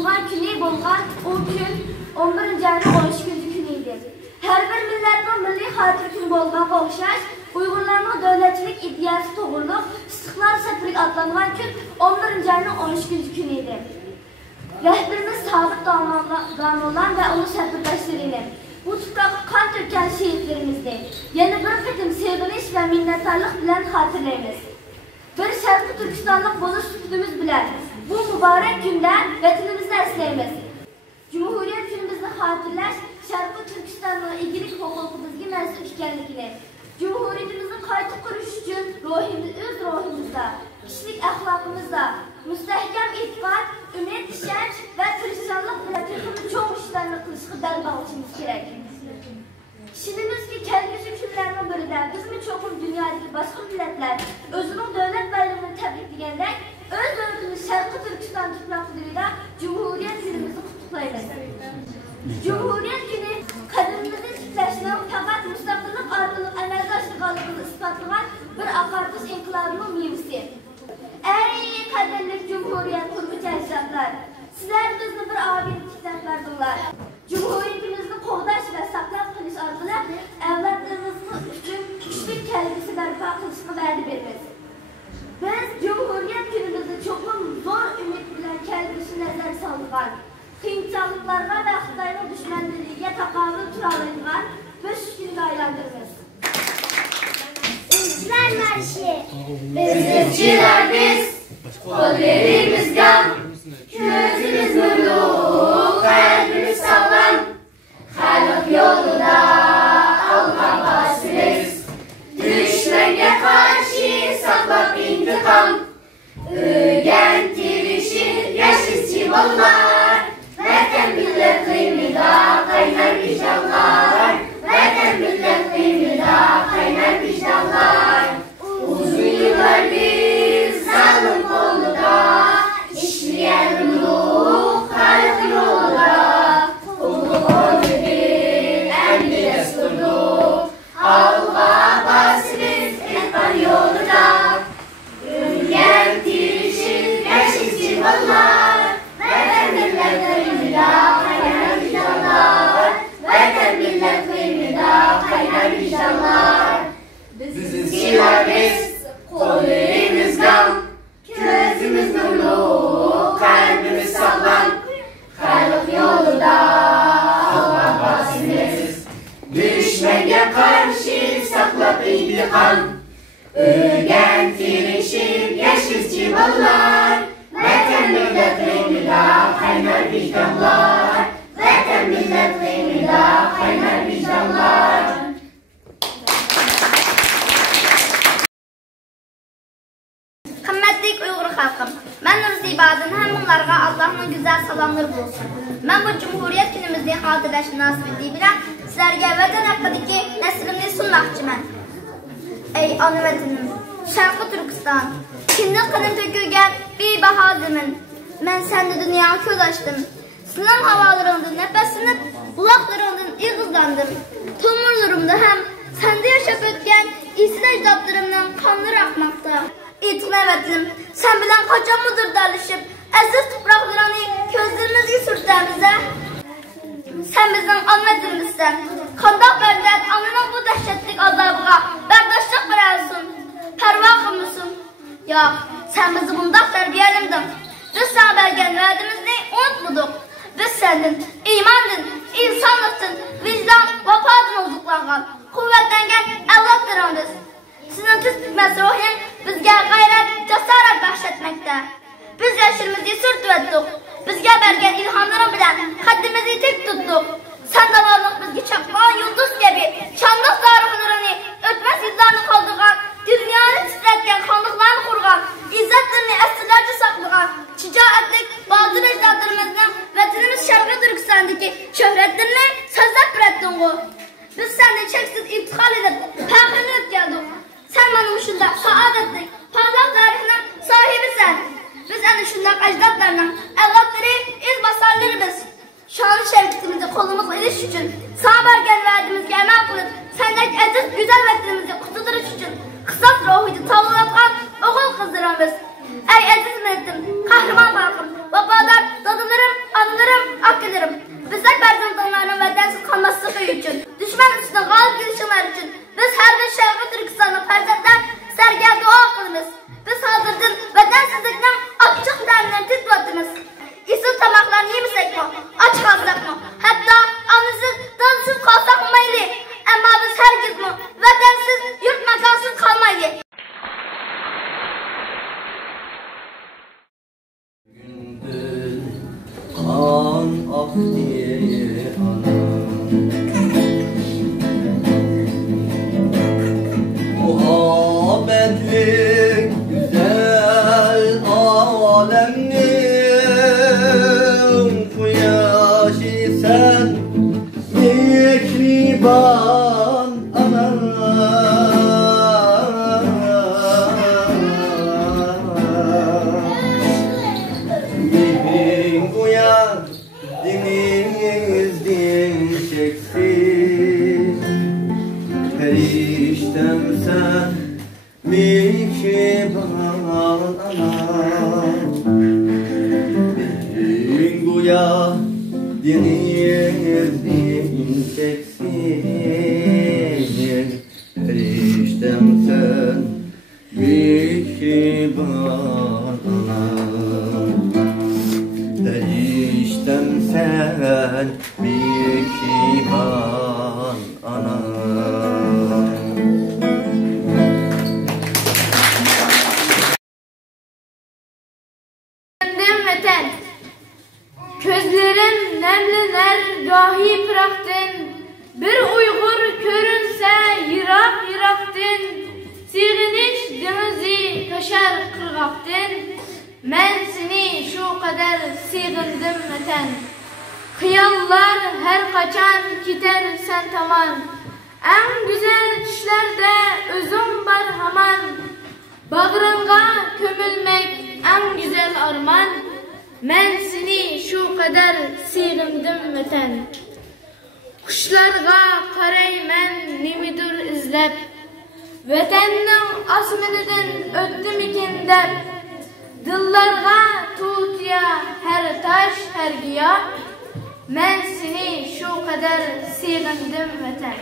Doğulgan günü bolgan o gün 11. ayının 13. günüydü. Her bir milletin milli xatir günü bolgan oxşaş, Uygurlarning davlatchilik ideyasi to'g'riliq istiqlol safariga atlangan kun 11. ayının 13. günüydü. Rehberimiz Sabit Damoğlan ve onun safirdaşlarıyla bu tuprağa kan döken şehitlerimizdi. Yeni bir kıtım sevgiliş ve minnettarlık bilen hatırlayınız. Bir Şarkı Türkistanlık boluş sütümüz bilen bu mübarek günden vatanımızda esneyimiz. Cumhuriyet günümüzü hatırlaş, Şarkı Türkistanlık ilgilik hukukumuzga mensup ekanligini, Cumhuriyetimizin qayta qurish uchun öz ruhimizda, kişilik ahlakımızda, müstehkem itiqat, ümid, ishonch ve tirishchanlik bilan texnik cho'ng ishlarni qilishga dal bag'ishimiz kerak. Ishonimizki, kelgusi kunlarning birida bizmi cho'qim dunyodagi boshqa millatlar o'zining davlat bayramini tabriklayandek, o'z davlatimiz Sharqi Turkiston tuproqlarida Cumhuriyet günimizni qutlaymiz. Cumhuriyet günü kadınımızın titrashini faqat mustaqillik orqali amalga oshirganligini isbotlagan bir aqartish inqilobining mevasi. Ey qadrli Cumhuriyet quruvchi ajdodlar, sizlar bizni bir obid kitap verdinglar. Cumhuriyetimizni qo'g'dash va saqlab qolish orqali avlodlarimiz uchun kuchli kelgusi barpo qilishga va'da beramiz. Biz Cumhuriyet günümüzde cho'qim zo'r umid bilan kelgusi nazar solgan, qiyinchiliklarga va Xitoyning dushmanligiga taqobil tura oladigan bir kunga aylantiramiz. İzler marşı. Biz izciler biz, kollarımız gam, gözümüz nurlu, kalbimiz sağlam, halk yolunda alma basırız. Düşmene karşı saklap intikam, ögentirişir yaşız civalar, vatan millet kıymida kaynar vicdanlar, vatan millet kıymida kaynar vicdanlar. Uzun yıllar biz zalim kolunda, işleyen ruh halk yolunda. Ulu bir emri desturdu, Allah'a basırız ihbar yoluna. Ülgen tirişir yaşız civalar, vatan millet kıymida kaynar vicdanlar, vatan millet kıymida kaynar vicdanlar. Biz izciler biz, kollarımız gam, gözümüz nurlu, kalbimiz sağlam, halk yolunda alma basınız. Düşmene karşı saklap intikam, ögentirişir yaşız civalar, vatan millet kıymida kaynar vicdanlar, vatan millet kıymida kaynar vicdanlar. Kıymetli Uygur halkım, ben Nurzibaden hamınlarga Allah'ın güzel salamları bulsun. Ben bu Cumhuriyet günümüzde hatırlaşı nasibiydi bilen sizlerge vatan hakkındaki neslimini sunmakçımın. Ey ana vatanim, Şarkı Türkistan, kinlik kanım tökülgen bir bahazimin. Ben sende dünya köz açtım. Sınan havalarından nefesini, bulaklarından yıldızlandım. Tomurlarımda hem sende yaşap ötken iyisi ecdatlarımdan kanları akmakta. İtiqat vatanim, sen bilen kaçan mıdır darlışıp, aziz topraklarını gözlerimizge sürtemize. Sen bizden anladığımızsan, kandak verden anlanan bu dehşetlik azabıga berdaşlık verersin, perva kılmışsın. Yok, sen bizi bundan terbiyelemdin. Biz sana belgen verdiğimizni unutmadık. Biz sendin, imandın, insanlıktın, vicdan, vefadın olduklardan, kuvvetten gel evlatlarınız. Sizin tüz bitmez ruhin bizge gayret, cesaret bahşetmekte. Biz yaşırımızı sürtüvettik. Bizge bergen ilhamların bilen haddimizi tek tuttuk. Sen de varlık bizge çakmağın yıldız gibi şanlık zarıflarını ötmez izlerini kaldırgan, dünyanı titretken kanlıklarını kurgan, izzetlerini esirlerce saklagan, şicaetlik bazı ecdatlarımızın vatanımız Şarkı Türkistan'daki şöhretlerini sözler ürettin bu. Biz senden çeksiz iftihar edip peygamber geldik. Sen benim ışında saadetlik, parlak tarihinin sahibisin. Biz en ışında ecdatlarının evlatları, iz basarları biz. Şanlı şevketimizi kolumuzla iliş için, sağ bergen verdiğimiz emel kılıp, sendeki aziz güzel vatanımızı kutuduruz için, kısas ruhuydu tavlayan oğul kızlarımız. Ey aziz milletim, kahraman halkım, babalar, dadılarım, Periştem sen mihriban anam, bin guya denizin teksin. Periştem sen mihriban anam, periştem sen mihriban anam. Vatan, gözlerim nemliler gahi bıraktın, bir Uygur görünse yırak yıraktın, sığınış denizi taşar kırgaktın, men seni şu kadar sığındım vatan. Kıyallar her kaçan gider sen taman, en güzel düşlerde özüm var haman, bağrınga kömülmek en güzel arman, men seni şu kadar sığındım vatan. Kuşlarga qarayman nimidir izlep, vatanning osmonidan o'tdim ekan deb, dillarga tutiya her taş her giyoh, men seni şu kadar sığındım vatan.